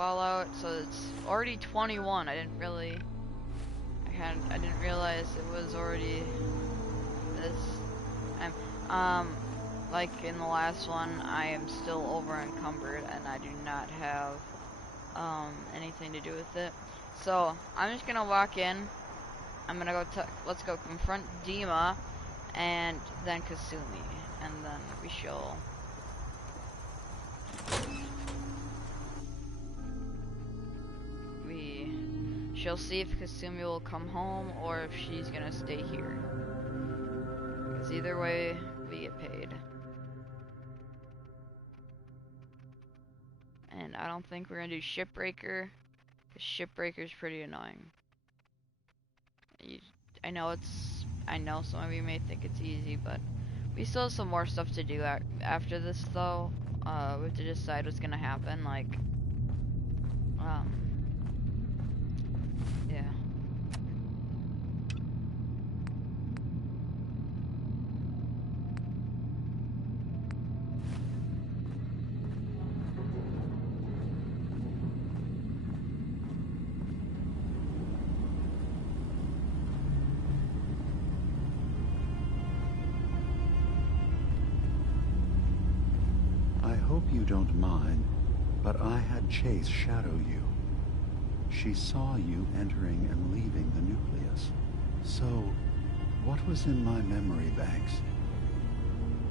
Fallout, so it's already 21. I didn't realize it was already this. Like in the last one, I am still over encumbered and I do not have anything to do with it. So I'm just gonna walk in. I'm gonna go. Let's go confront Dima, and then Kasumi, and then we shall. We shall see if Kasumi will come home or if she's gonna stay here. Because either way, we get paid. And I don't think we're gonna do Shipbreaker, because Shipbreaker's pretty annoying. I know some of you may think it's easy, but we still have some more stuff to do after this, though. We have to decide what's gonna happen, like, yeah. I hope you don't mind, but I had Chase shadow you. She saw you entering and leaving the nucleus. So, what was in my memory banks?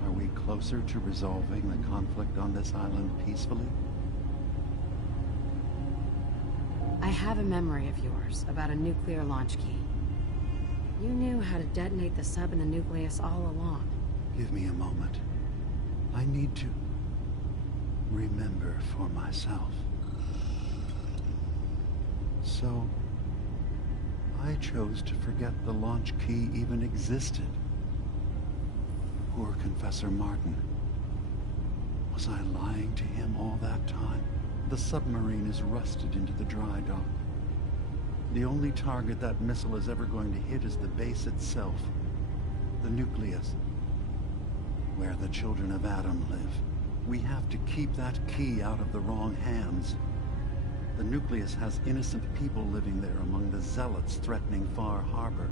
Are we closer to resolving the conflict on this island peacefully? I have a memory of yours about a nuclear launch key. You knew how to detonate the sub in the nucleus all along. Give me a moment. I need to remember for myself. So, I chose to forget the launch key even existed. Poor Confessor Martin. Was I lying to him all that time? The submarine is rusted into the dry dock. The only target that missile is ever going to hit is the base itself. The nucleus. Where the children of Adam live. We have to keep that key out of the wrong hands. The nucleus has innocent people living there among the zealots threatening Far Harbor.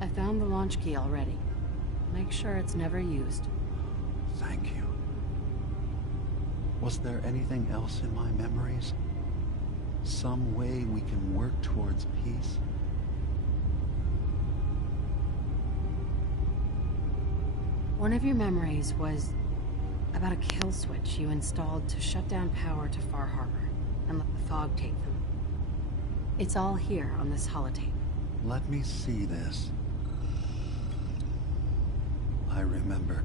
I found the launch key already. Make sure it's never used. Thank you. Was there anything else in my memories? Some way we can work towards peace? One of your memories was about a kill switch you installed to shut down power to Far Harbor and let the fog take them. It's all here on this holotape. Let me see this. I remember.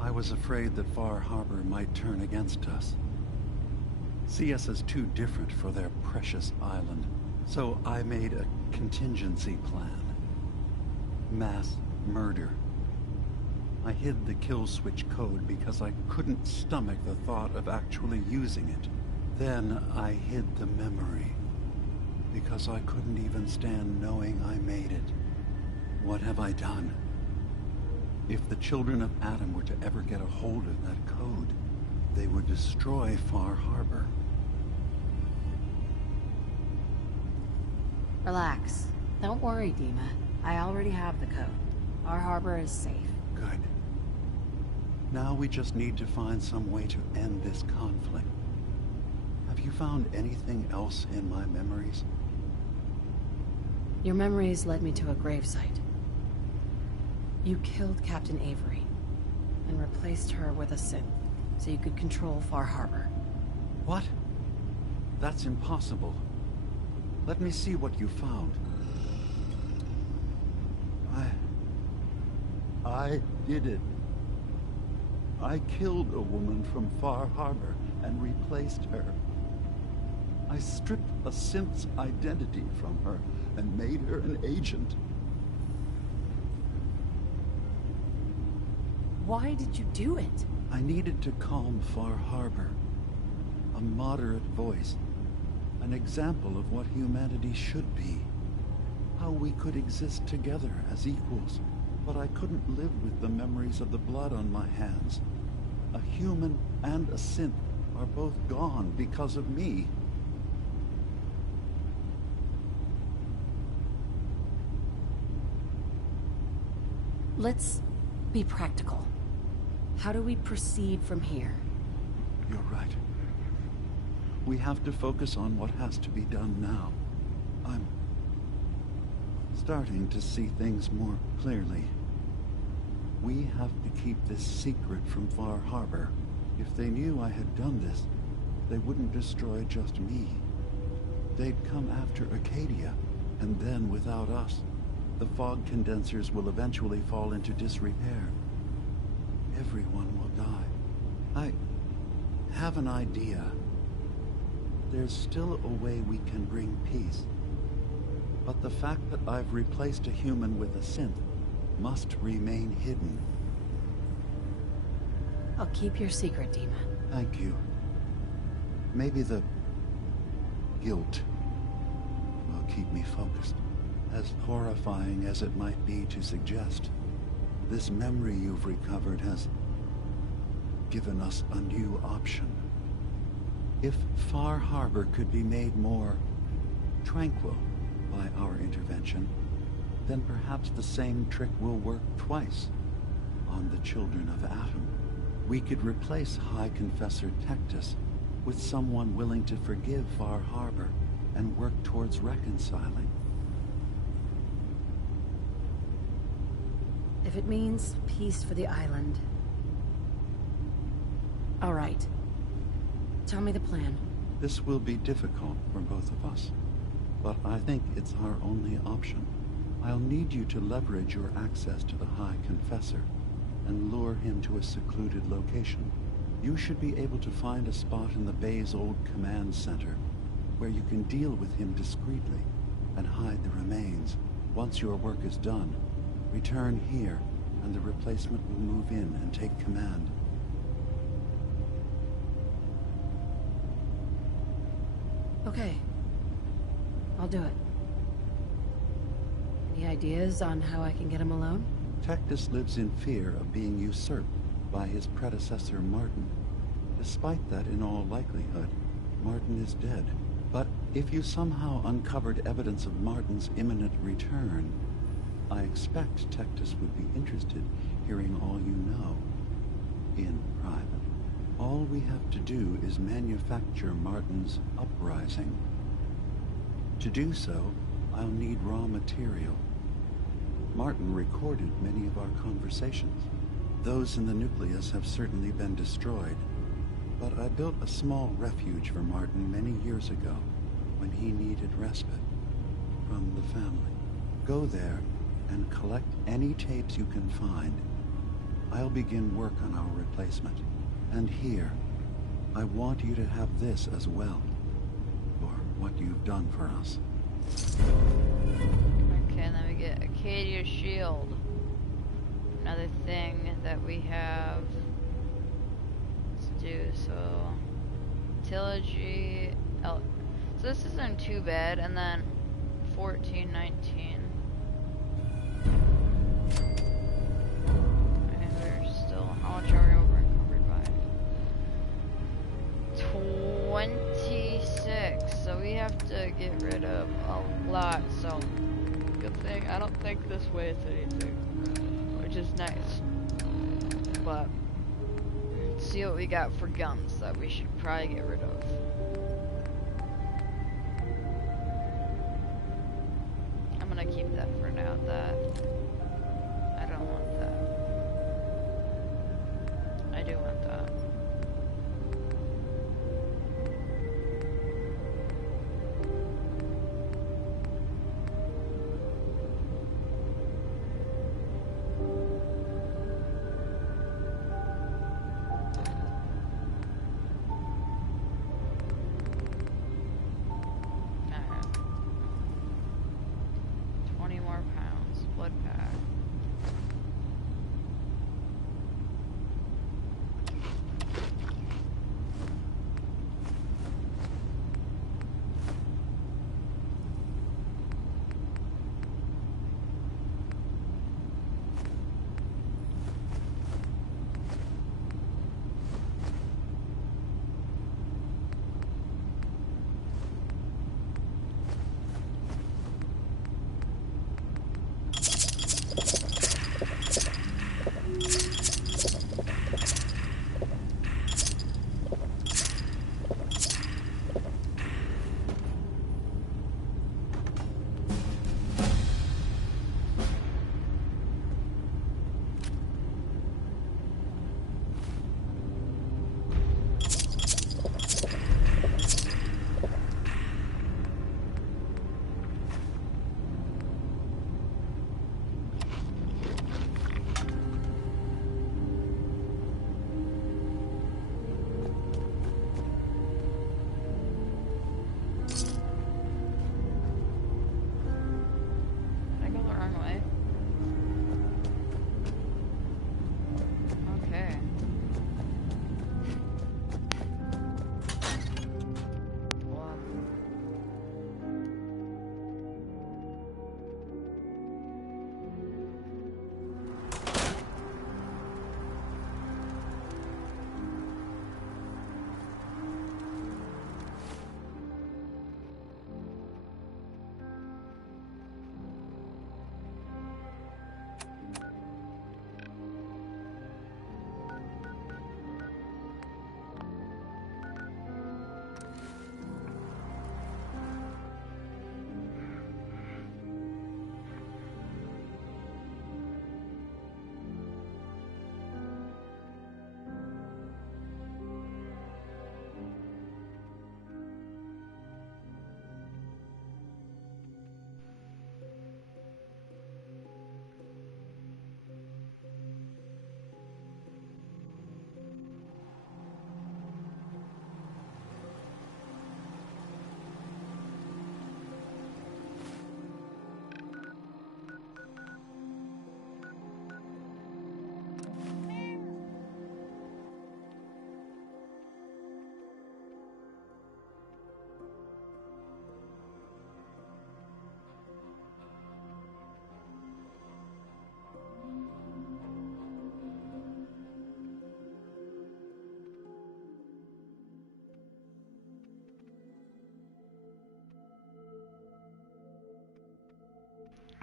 I was afraid that Far Harbor might turn against us. See us as too different for their precious island. So I made a contingency plan. Mass murder. I hid the kill switch code because I couldn't stomach the thought of actually using it. Then I hid the memory because I couldn't even stand knowing I made it. What have I done? If the children of Adam were to ever get a hold of that code, they would destroy Far Harbor. Relax. Don't worry, Dima. I already have the code. Far Harbor is safe. Good. Now we just need to find some way to end this conflict. Have you found anything else in my memories? Your memories led me to a gravesite. You killed Captain Avery and replaced her with a synth so you could control Far Harbor. What? That's impossible. Let me see what you found. I did it. I killed a woman from Far Harbor and replaced her. I stripped a synth's identity from her and made her an agent. Why did you do it? I needed to calm Far Harbor. A moderate voice. An example of what humanity should be. How we could exist together as equals. but I couldn't live with the memories of the blood on my hands. A human and a synth are both gone because of me. Let's be practical. How do we proceed from here? You're right. We have to focus on what has to be done now. I'm starting to see things more clearly. We have to keep this secret from Far Harbor. If they knew I had done this, they wouldn't destroy just me. They'd come after Acadia, and then without us, the fog condensers will eventually fall into disrepair. Everyone will die. I have an idea. There's still a way we can bring peace. But the fact that I've replaced a human with a synth must remain hidden. I'll keep your secret, Dima. Thank you. Maybe the guilt will keep me focused. As horrifying as it might be to suggest, this memory you've recovered has given us a new option. If Far Harbor could be made more tranquil by our intervention, then perhaps the same trick will work twice on the children of Atom. We could replace High Confessor Tectus with someone willing to forgive Far Harbor and work towards reconciling. If it means peace for the island. All right. Tell me the plan. This will be difficult for both of us, but I think it's our only option. I'll need you to leverage your access to the High Confessor and lure him to a secluded location. You should be able to find a spot in the Bay's old command center where you can deal with him discreetly and hide the remains. Once your work is done, return here and the replacement will move in and take command. Okay. I'll do it. Any ideas on how I can get him alone? Tectus lives in fear of being usurped by his predecessor Martin. Despite that, in all likelihood, Martin is dead. But if you somehow uncovered evidence of Martin's imminent return, I expect Tectus would be interested hearing all you know in private. All we have to do is manufacture Martin's uprising. To do so, I'll need raw material. Martin recorded many of our conversations. Those in the nucleus have certainly been destroyed, but I built a small refuge for Martin many years ago when he needed respite from the family. Go there and collect any tapes you can find. I'll begin work on our replacement. And here, I want you to have this as well, for what you've done for us. Okay, and then we get Acadia Shield. Another thing that we have. Let's do so. Trilogy. So this isn't too bad, and then 1419. And we're still, how much are we over encumbered by? 26. So we have to get rid of a lot. So good thing I don't think this weighs anything, which is nice. But let's see what we got for guns that we should probably get rid of. I'm gonna keep that for now. That I don't want that. I do want that. Alright. 20 more pounds. Blood pack.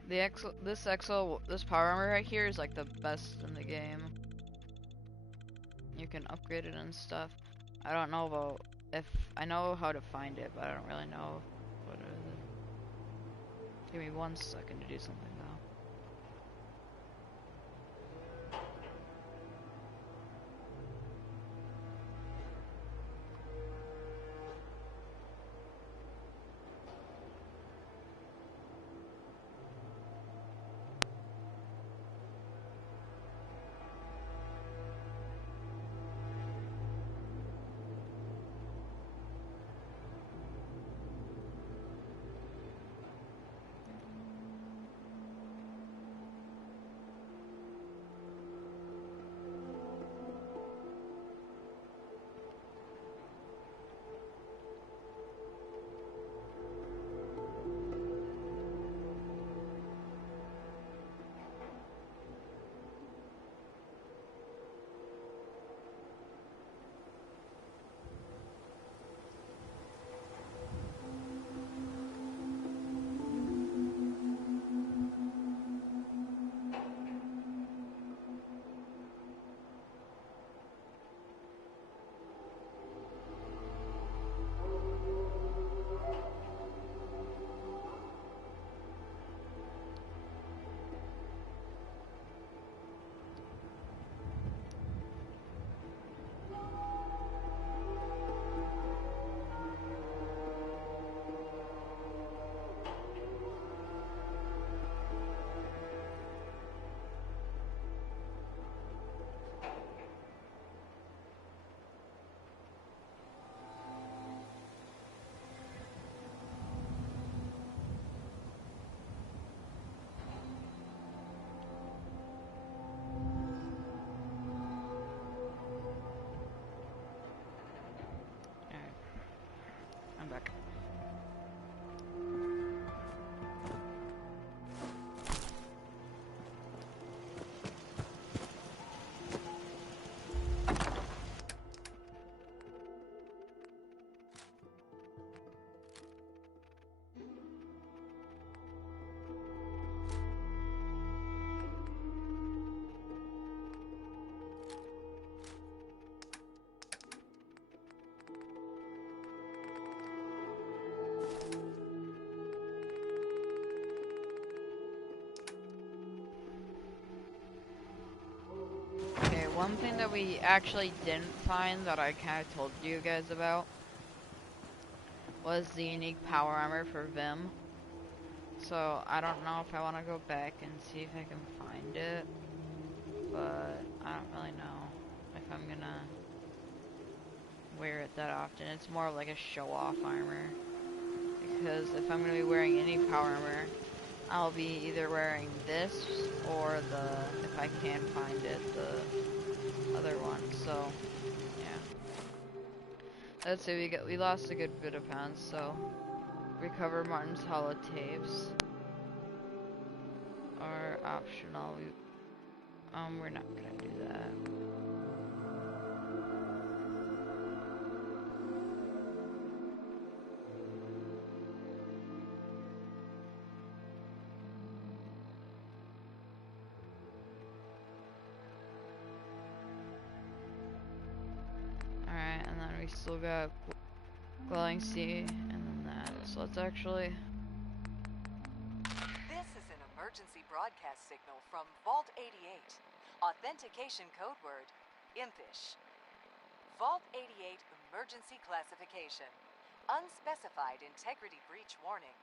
This power armor right here is like the best in the game. You can upgrade it and stuff. I don't know about I know how to find it, but I don't really know what it is. Give me 1 second to do something though. Alright. I'm back. Okay, one thing that we actually didn't find that I kind of told you guys about was the unique power armor for Vim. So I don't know if I want to go back and see if I can find it, but I don't really know if I'm gonna wear it that often. It's more like a show-off armor, because if I'm gonna be wearing any power armor, I'll be either wearing this or if I can find it, the other one. So yeah, let's see. We lost a good bit of pounds. So recover Martin's holotapes are optional. We're not gonna do that. Alright, and then we still got glowing sea, and then that. So let's actually... This is an emergency broadcast signal from Vault 88. Authentication code word, impish. Vault 88 emergency classification. Unspecified integrity breach warning.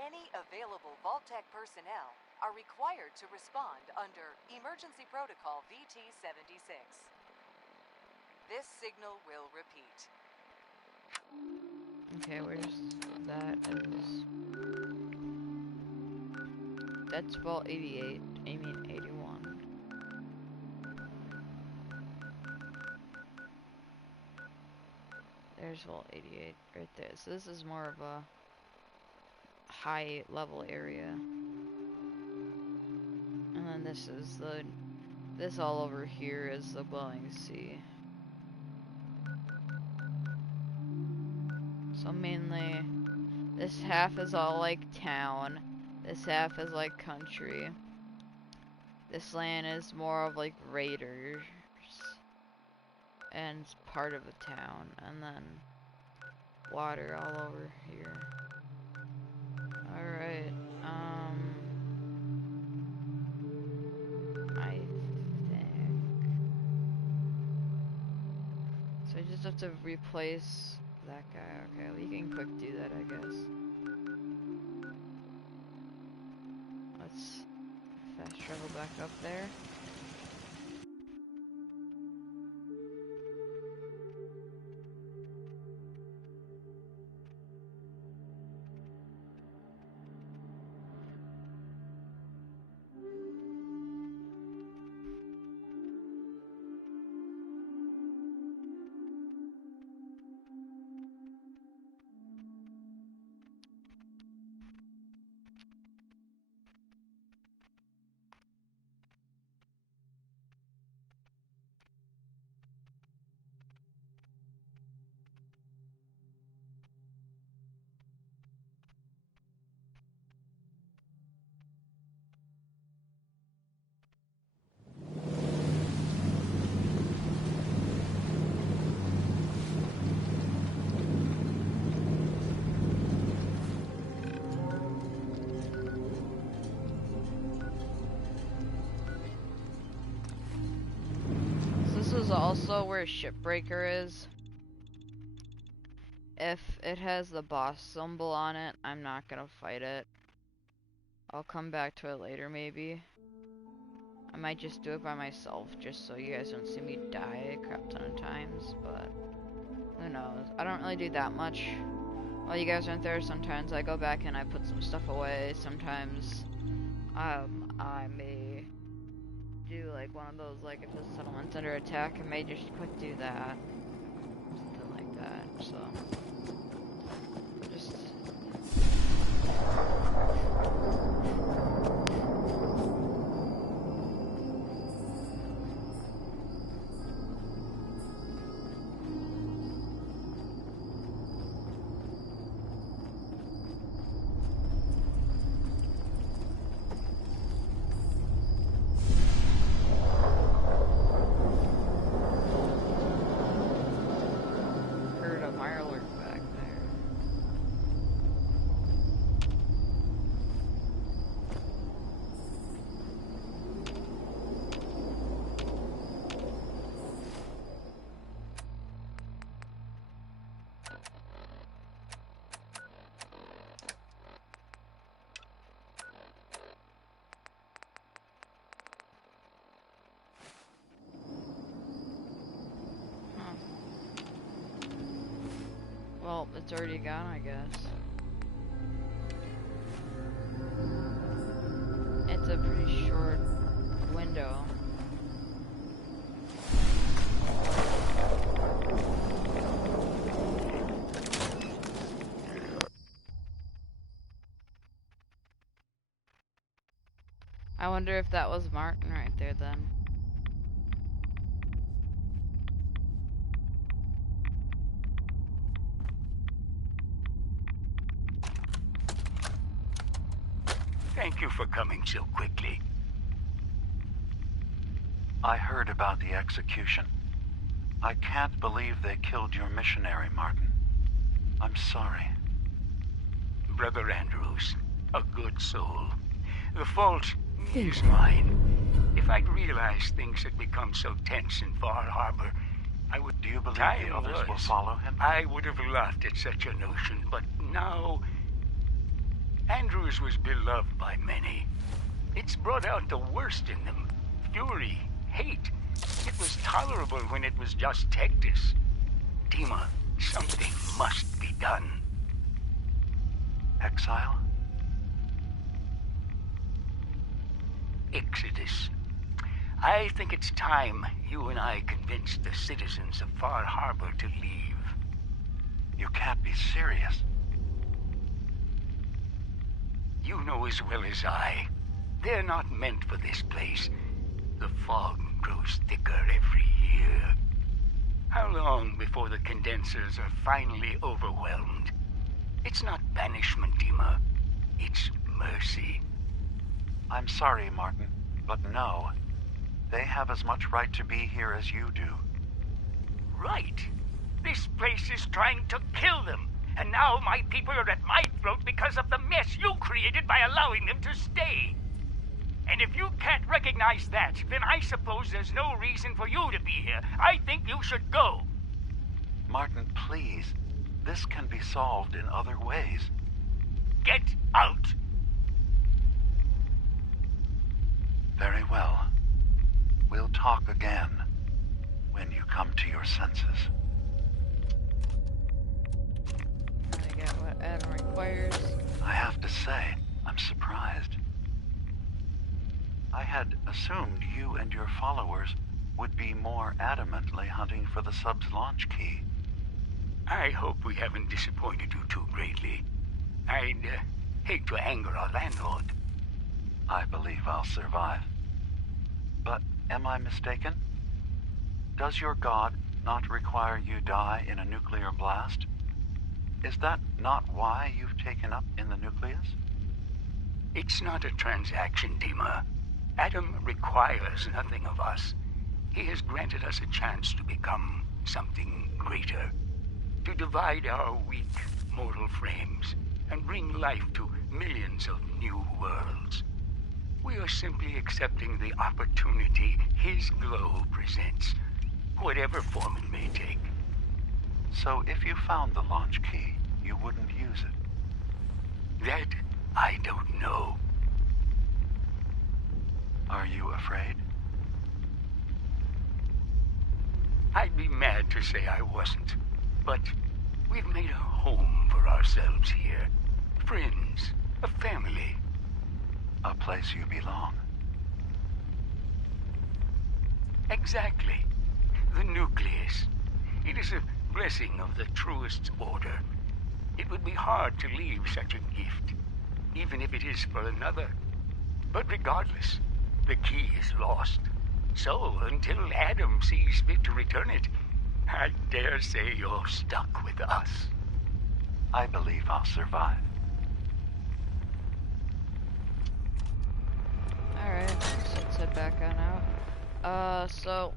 Any available Vault-Tec personnel are required to respond under Emergency Protocol VT-76. This signal will repeat. Okay, where's that? That's Vault 88. I mean 81. There's Vault 88 right there. So this is more of a high level area. And then this all over here is the glowing sea. So mainly, this half is all like town, This half is like country. This land is more of like raiders. And it's part of a town. And then water all over here. Alright, I think... So I just have to replace that guy. Okay, we can quick do that, I guess. Let's fast travel back up there. This is also where Shipbreaker is. If it has the boss symbol on it, I'm not gonna fight it. I'll come back to it later, maybe. I might just do it by myself, just so you guys don't see me die a crap ton of times, but who knows. I don't really do that much while you guys aren't there. Sometimes I go back and I put some stuff away. Sometimes I may do like one of those, like if the settlement's under attack, I may just quick do that. Something like that, so. Just... Heard a Mirelurk back there. Well, it's already gone, I guess. It's a pretty short window. I wonder if that was Martin right there then. Thank you for coming so quickly. I heard about the execution. I can't believe they killed your missionary, Martin. I'm sorry. Brother Andrews, a good soul. The fault is mine. If I'd realized things had become so tense in Far Harbor, I would... Do you believe Time the others was. will follow him? I would have laughed at such a notion, but now... Andrews was beloved by many. It's brought out the worst in them. Fury, hate. It was tolerable when it was just Tectus. Dima, something must be done. Exile? Exodus. I think it's time you and I convinced the citizens of Far Harbor to leave. You can't be serious. You know as well as I, they're not meant for this place. The fog grows thicker every year. How long before the condensers are finally overwhelmed? It's not banishment, Dima. It's mercy. I'm sorry, Martin, but no. They have as much right to be here as you do. Right. This place is trying to kill them. And now my people are at my throat because of the mess you created by allowing them to stay. And if you can't recognize that, then I suppose there's no reason for you to be here. I think you should go. Martin, please. This can be solved in other ways. Get out! Very well. We'll talk again when you come to your senses. I get what Adam requires. I have to say, I'm surprised. I had assumed you and your followers would be more adamantly hunting for the sub's launch key. I hope we haven't disappointed you too greatly. I'd hate to anger our landlord. I believe I'll survive. But am I mistaken? Does your god not require you die in a nuclear blast? Is that not why you've taken up in the nucleus? It's not a transaction, Dima. Adam requires nothing of us. He has granted us a chance to become something greater. To divide our weak mortal frames and bring life to millions of new worlds. We are simply accepting the opportunity his glow presents, whatever form it may take. So if you found the launch key, you wouldn't use it? That I don't know. Are you afraid? I'd be mad to say I wasn't, but we've made a home for ourselves here. Friends, a family. A place you belong. Exactly. The nucleus. It is a blessing of the truest order. It would be hard to leave such a gift, even if it is for another. But regardless, the key is lost. So, until Adam sees fit to return it, I dare say you're stuck with us. I believe I'll survive. Alright, let's head back on out. So,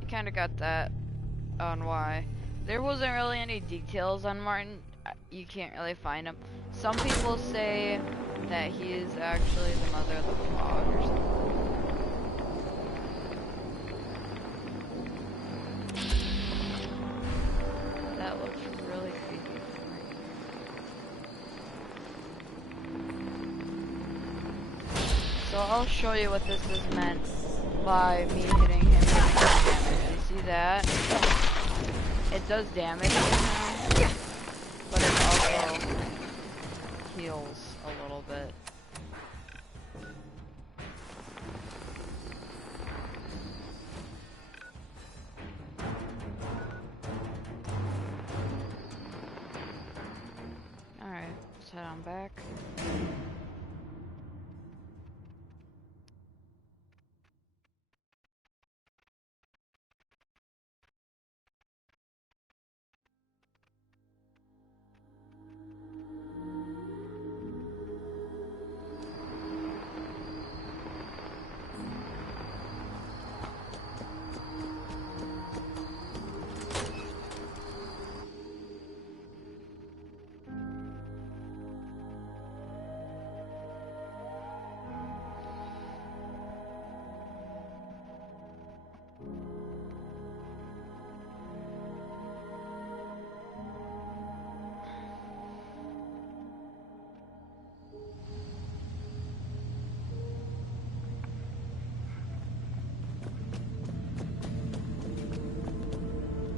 you kinda got that on why. There wasn't really any details on Martin. You can't really find him. Some people say that he is actually the mother of the fog or something. That looks really creepy for me. So I'll show you what this is meant by me hitting him with damage. You see that? It does damage him, but it also heals a little bit. Alright, let's head on back.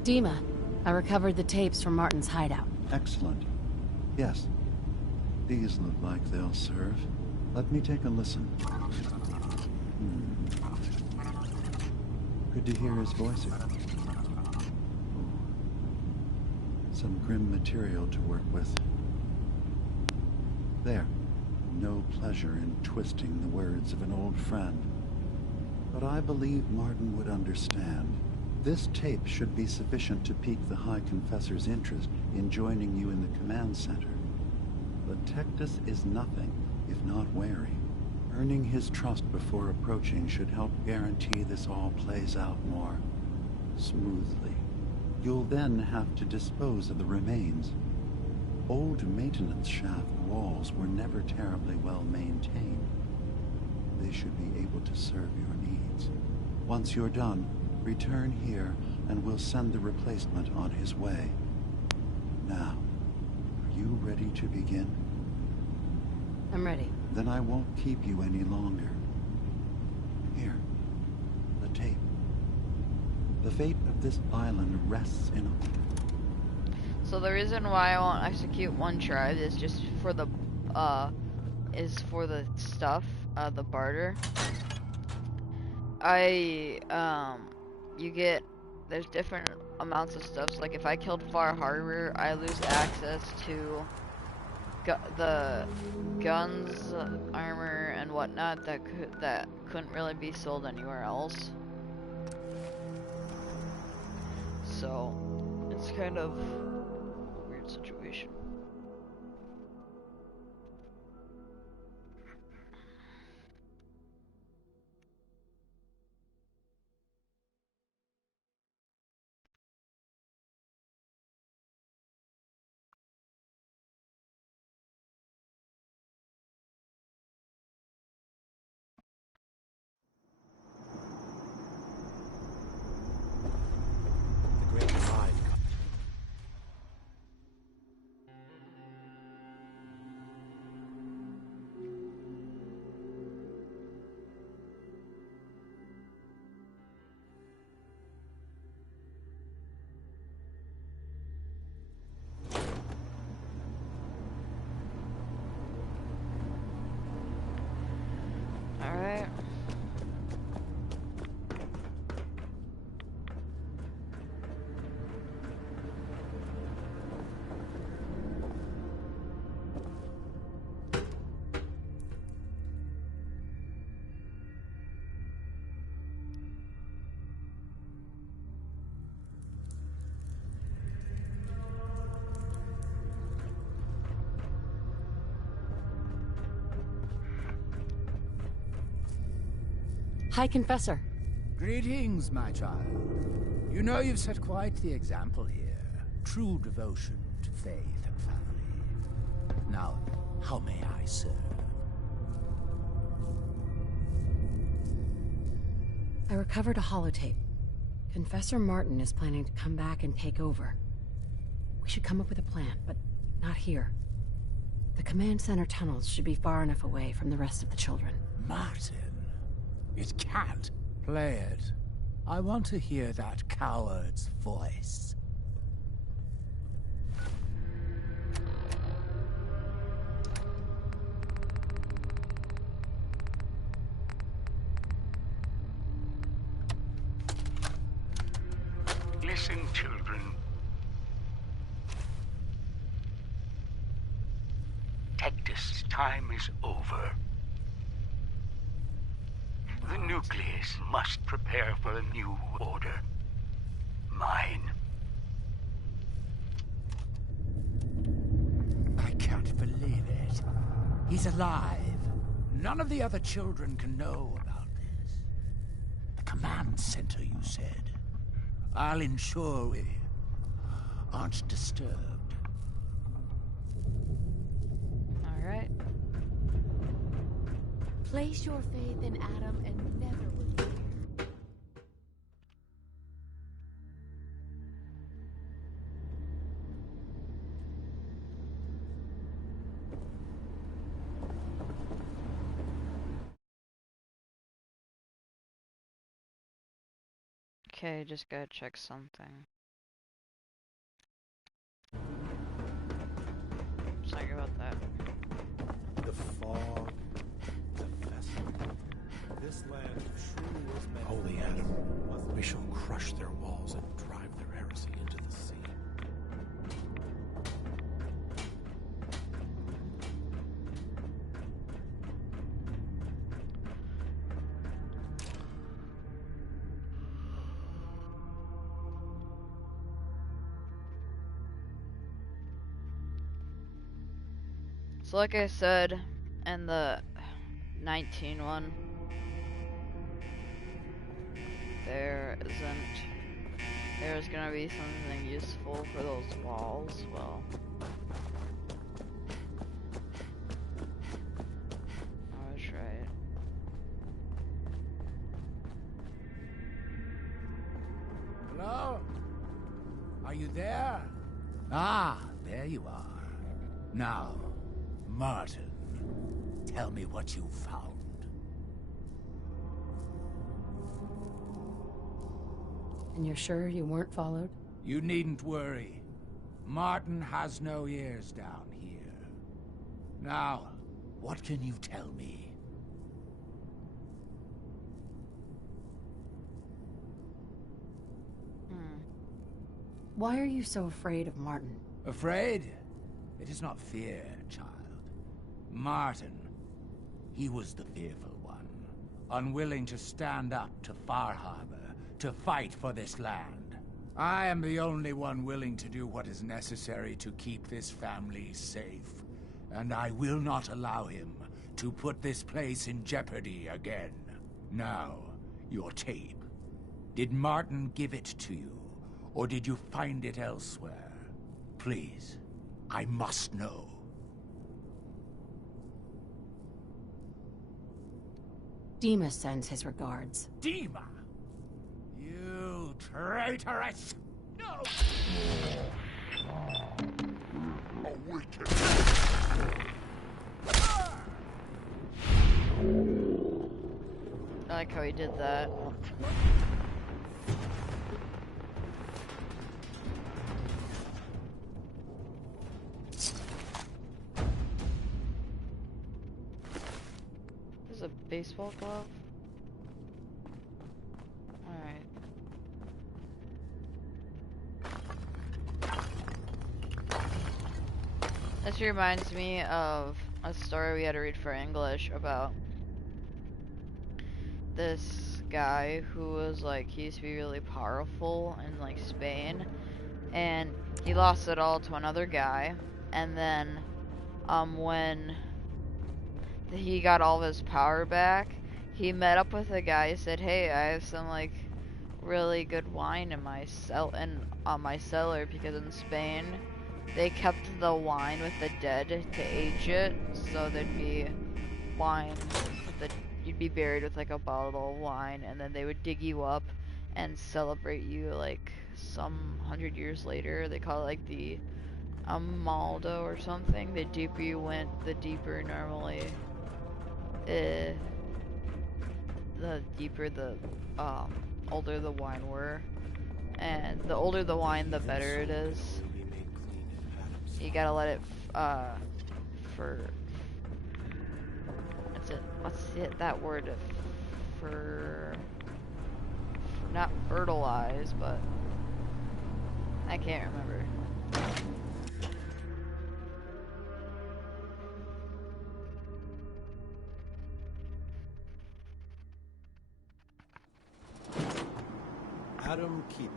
Dima, I recovered the tapes from Martin's hideout. Excellent. Yes. These look like they'll serve. Let me take a listen. Good to hear his voice again. Some grim material to work with. There. No pleasure in twisting the words of an old friend. But I believe Martin would understand. This tape should be sufficient to pique the High Confessor's interest in joining you in the command center. But Tectus is nothing if not wary. Earning his trust before approaching should help guarantee this all plays out more smoothly. You'll then have to dispose of the remains. Old maintenance shaft walls were never terribly well maintained. They should be able to serve your needs. Once you're done, return here and we'll send the replacement on his way. Now, are you ready to begin? I'm ready. Then I won't keep you any longer. Here, the tape. The fate of this island rests in a... So the reason why I won't execute one tribe is just for the stuff, the barter. There's different amounts of stuff. So like if I killed Far Harbor, I lose access to the guns, armor, and whatnot that couldn't really be sold anywhere else. So it's kind of a weird situation. The Great Divide. Alright. Hi, Confessor. Greetings, my child. You know you've set quite the example here. True devotion to faith and family. Now, how may I serve? I recovered a holotape. Confessor Martin is planning to come back and take over. We should come up with a plan, but not here. The command center tunnels should be far enough away from the rest of the children. Martin. It can't. Play it. I want to hear that coward's voice. Listen, children. Tectus' time is over. The nucleus must prepare for a new order. Mine. I can't believe it. He's alive. None of the other children can know about this. The command center, you said. I'll ensure we aren't disturbed. Alright. Place your faith in Adam and never will you fear. Okay, just gotta check something. Sorry about that. The fog, the festival. This land truly was meant. Holy Adam, we shall crush their walls and drive their heresy into the sea. So like I said, And the 19 one. There isn't. There's gonna be something useful for those walls. Well, I was right. Hello? Are you there? Ah, there you are. Now, Martin, tell me what you found. And you're sure you weren't followed? You needn't worry. Martin has no ears down here. Now, what can you tell me? Why are you so afraid of Martin? Afraid? It is not fear, child. Martin, he was the fearful one, unwilling to stand up to Far Harbor, to fight for this land. I am the only one willing to do what is necessary to keep this family safe, and I will not allow him to put this place in jeopardy again. Now, your tape. Did Martin give it to you, or did you find it elsewhere? Please, I must know. Dima sends his regards. Dima! You traitoress! No! A wicked. I like how he did that. This is a baseball glove? Alright. This reminds me of a story we had to read for English about this guy who was like, he used to be really powerful in like Spain, and he lost it all to another guy, and then when he got all of his power back, he met up with a guy who said, hey, I have some like really good wine in my my cellar, because in Spain they kept the wine with the dead to age it, so there'd be wine with the, you'd be buried with like a bottle of wine, and then they would dig you up and celebrate you like some 100 years later. They call it like the Amaldo or something. The deeper you went, the deeper normally the deeper the older the wine were, and the older the wine, the better it is. You gotta let it what's that word for not fertilize, but I can't remember. Adam keep you.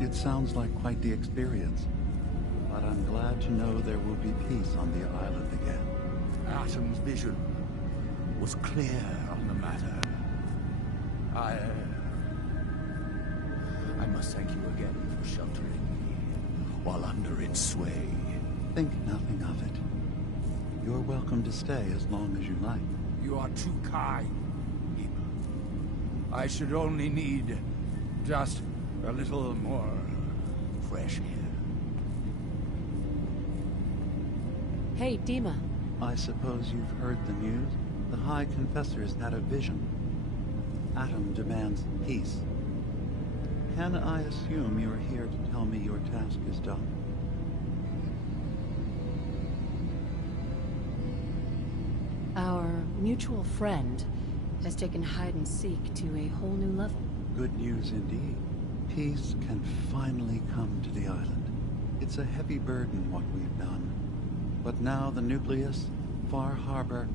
It sounds like quite the experience. but I'm glad to know there will be peace on the island again. Atom's vision was clear on the matter. I must thank you again for sheltering me while under its sway. Think nothing of it. You're welcome to stay as long as you like. You are too kind, people. I should only need just a little more fresh air. Hey, Dima. I suppose you've heard the news? The High Confessor's had a vision. Atom demands peace. Can I assume you're here to tell me your task is done? Our mutual friend has taken hide-and-seek to a whole new level. Good news indeed. Peace can finally come to the island. It's a heavy burden what we've done. But now the Nucleus, Far Harbor,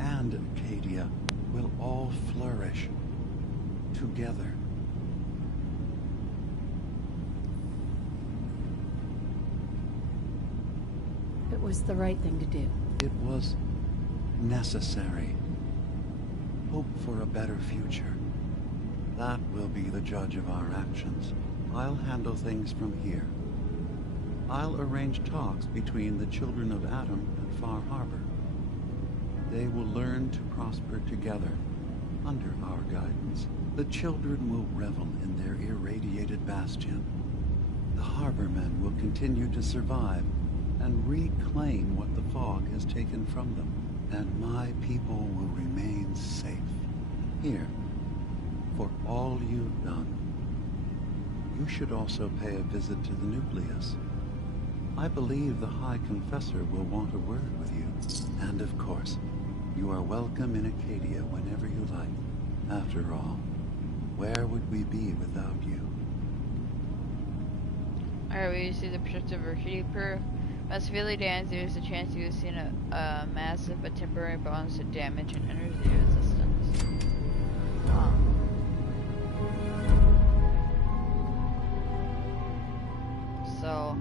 and Acadia will all flourish together. It was the right thing to do. It was necessary. Hope for a better future. That will be the judge of our actions. I'll handle things from here. I'll arrange talks between the children of Atom and Far Harbor. They will learn to prosper together under our guidance. The children will revel in their irradiated bastion. The Harbormen will continue to survive and reclaim what the fog has taken from them. And my people will remain safe. Here, for all you've done. You should also pay a visit to the Nucleus. I believe the High Confessor will want a word with you. And of course, you are welcome in Acadia whenever you like. After all, where would we be without you? Alright, we see the perspective of Arcadia per. Must severely damaged, there is a chance you have seen a massive but temporary bonus to damage and energy resistance. So,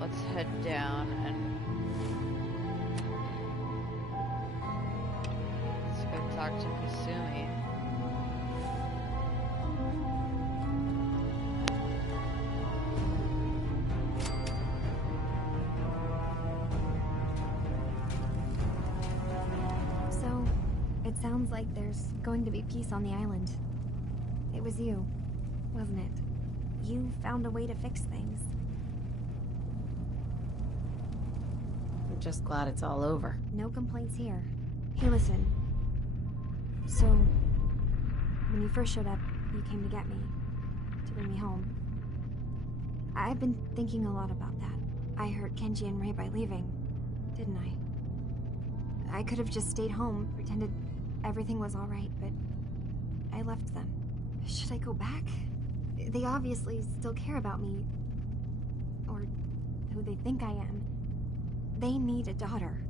let's head down and let's go talk to Kasumi. It sounds like there's going to be peace on the island. It was you, wasn't it? You found a way to fix things. I'm just glad it's all over. No complaints here. Hey, listen. So, when you first showed up, you came to get me. To bring me home. I've been thinking a lot about that. I hurt Kenji and Ray by leaving, didn't I? I could have just stayed home, pretended everything was all right, but I left them. Should I go back? They obviously still care about me. Or who they think I am. They need a daughter.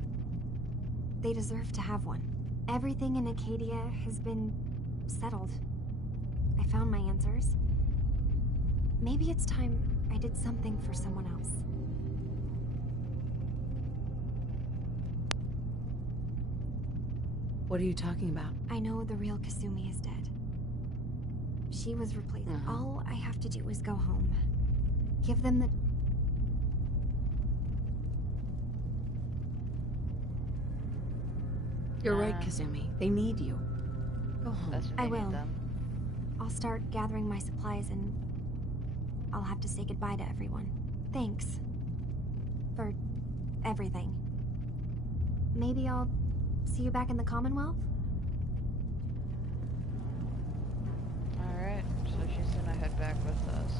They deserve to have one. Everything in Acadia has been settled. I found my answers. Maybe it's time I did something for someone else. What are you talking about? I know the real Kasumi is dead. She was replaced. All I have to do is go home. Give them the... You're right, Kasumi. They need you. Go home. That's what I they need will. them. I'll start gathering my supplies and I'll have to say goodbye to everyone. Thanks. For everything. Maybe I'll see you back in the Commonwealth? Alright, so she's gonna head back with us.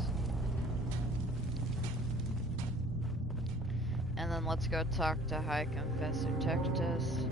And then let's go talk to High Confessor Textus.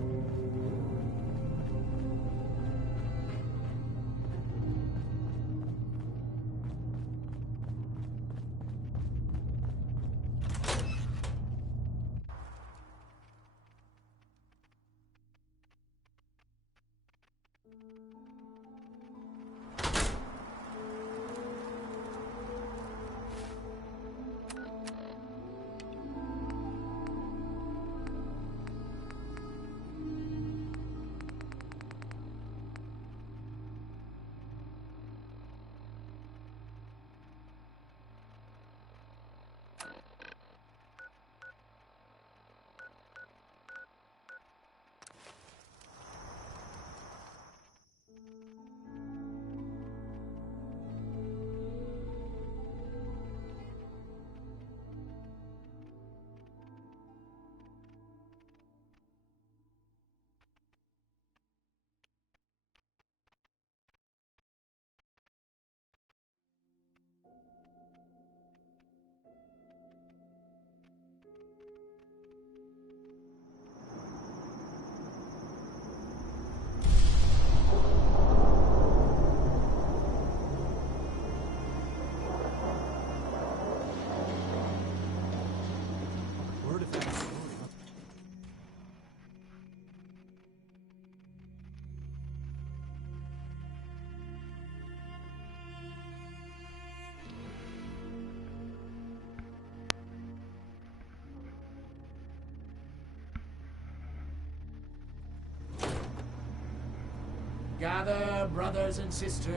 Gather, brothers and sisters.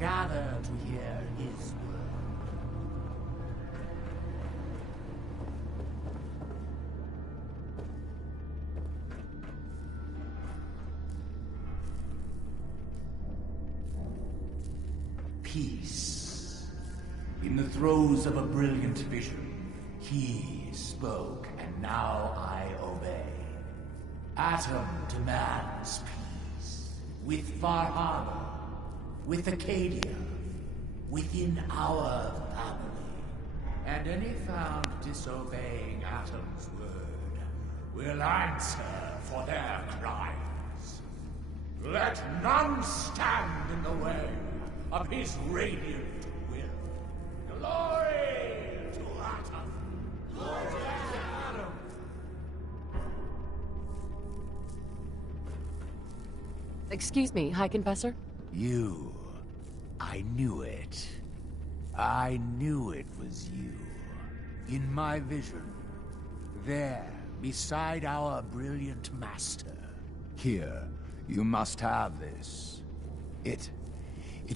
Gather to hear his word. Peace. In the throes of a brilliant vision, he spoke, and now I obey. Atom demands peace. With Far Harbor, with Acadia, within our family. And any found disobeying Atom's word will answer for their crimes. Let none stand in the way of his radiant will. Glory to Atom! Glory to Atom! Excuse me, High Confessor? You. I knew it. I knew it was you. In my vision. There, beside our brilliant master. Here, you must have this. It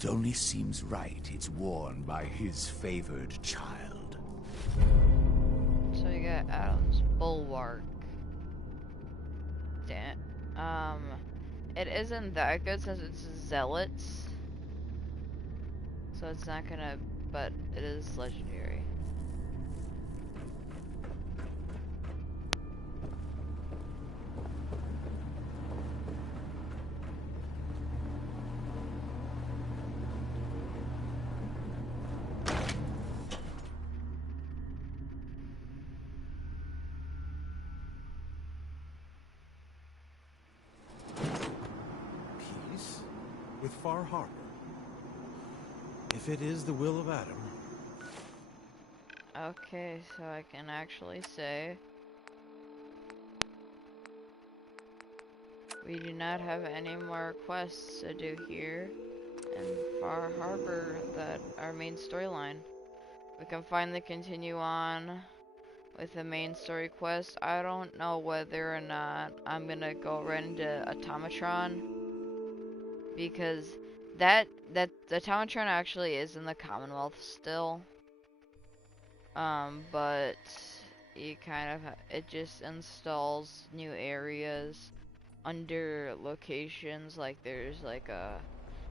only seems right it's worn by his favored child. So you got Atom's Bulwark. Damn. It isn't that good since it's Zealots. So it's not gonna, but it is legendary. Peace with Far Harbor. If it is the will of Adam. Okay, so I can actually say we do not have any more quests to do here in Far Harbor that our main storyline. We can finally continue on with the main story quest. I don't know whether or not I'm gonna go right into Automatron, because that the Automatron actually is in the Commonwealth still. But you kind of it just installs new areas under locations. Like there's like a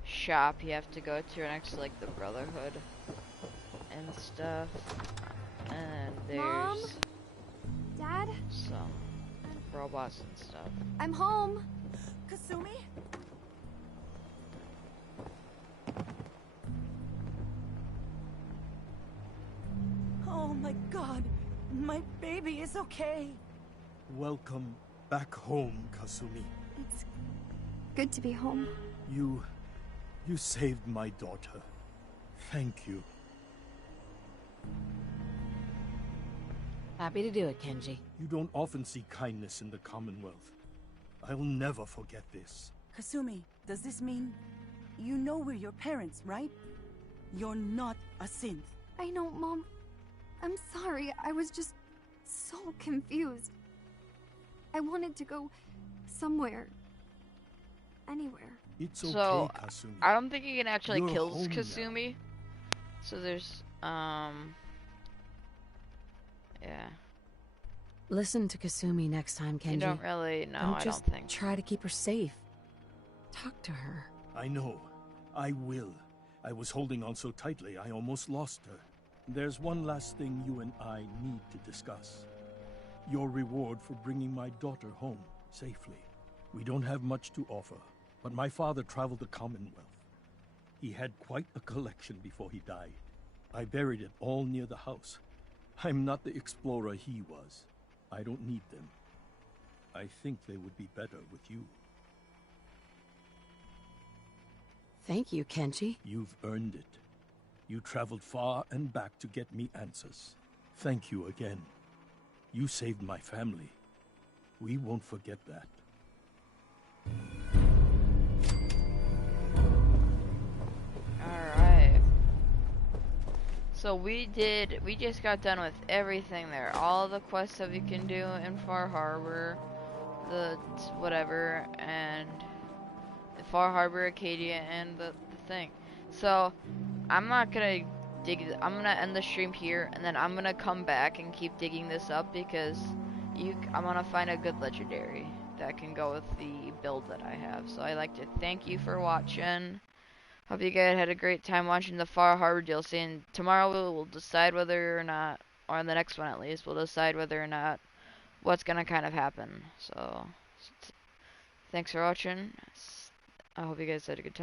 shop you have to go to next to like the Brotherhood and stuff. And there's Mom? Dad? some robots and stuff. I'm home. Kasumi? Oh my god, my baby is okay. Welcome back home, Kasumi. It's good to be home. You saved my daughter. Thank you. Happy to do it, Kenji. You don't often see kindness in the Commonwealth. I'll never forget this. Kasumi, does this mean you know we're your parents, right? You're not a synth. I know, Mom. I'm sorry. I was just so confused. I wanted to go somewhere. Anywhere. It's okay, So, Kasumi. I don't think he can actually You're kill home Kasumi. So there's, yeah. Listen to Kasumi next time, Kenji. You don't really know, Don't I just don't think. try to keep her safe. Talk to her. I know. I will. I was holding on so tightly, I almost lost her. There's one last thing you and I need to discuss. Your reward for bringing my daughter home safely. We don't have much to offer, but my father traveled the Commonwealth. He had quite a collection before he died. I buried it all near the house. I'm not the explorer he was. I don't need them. I think they would be better with you. Thank you, Kenji. You've earned it. You traveled far and back to get me answers. Thank you again. You saved my family. We won't forget that. Alright. So we just got done with everything there. All the quests that we can do in Far Harbor, the whatever, and Far Harbor, Acadia, and the thing. So I'm not gonna I'm gonna end the stream here, and then I'm gonna come back and keep digging this up because I'm gonna find a good legendary that can go with the build that I have. So I'd like to thank you for watching. Hope you guys had a great time watching the Far Harbor DLC, and tomorrow we'll decide whether or not, or on the next one at least, we'll decide whether or not what's gonna kind of happen. So thanks for watching. I hope you guys had a good time.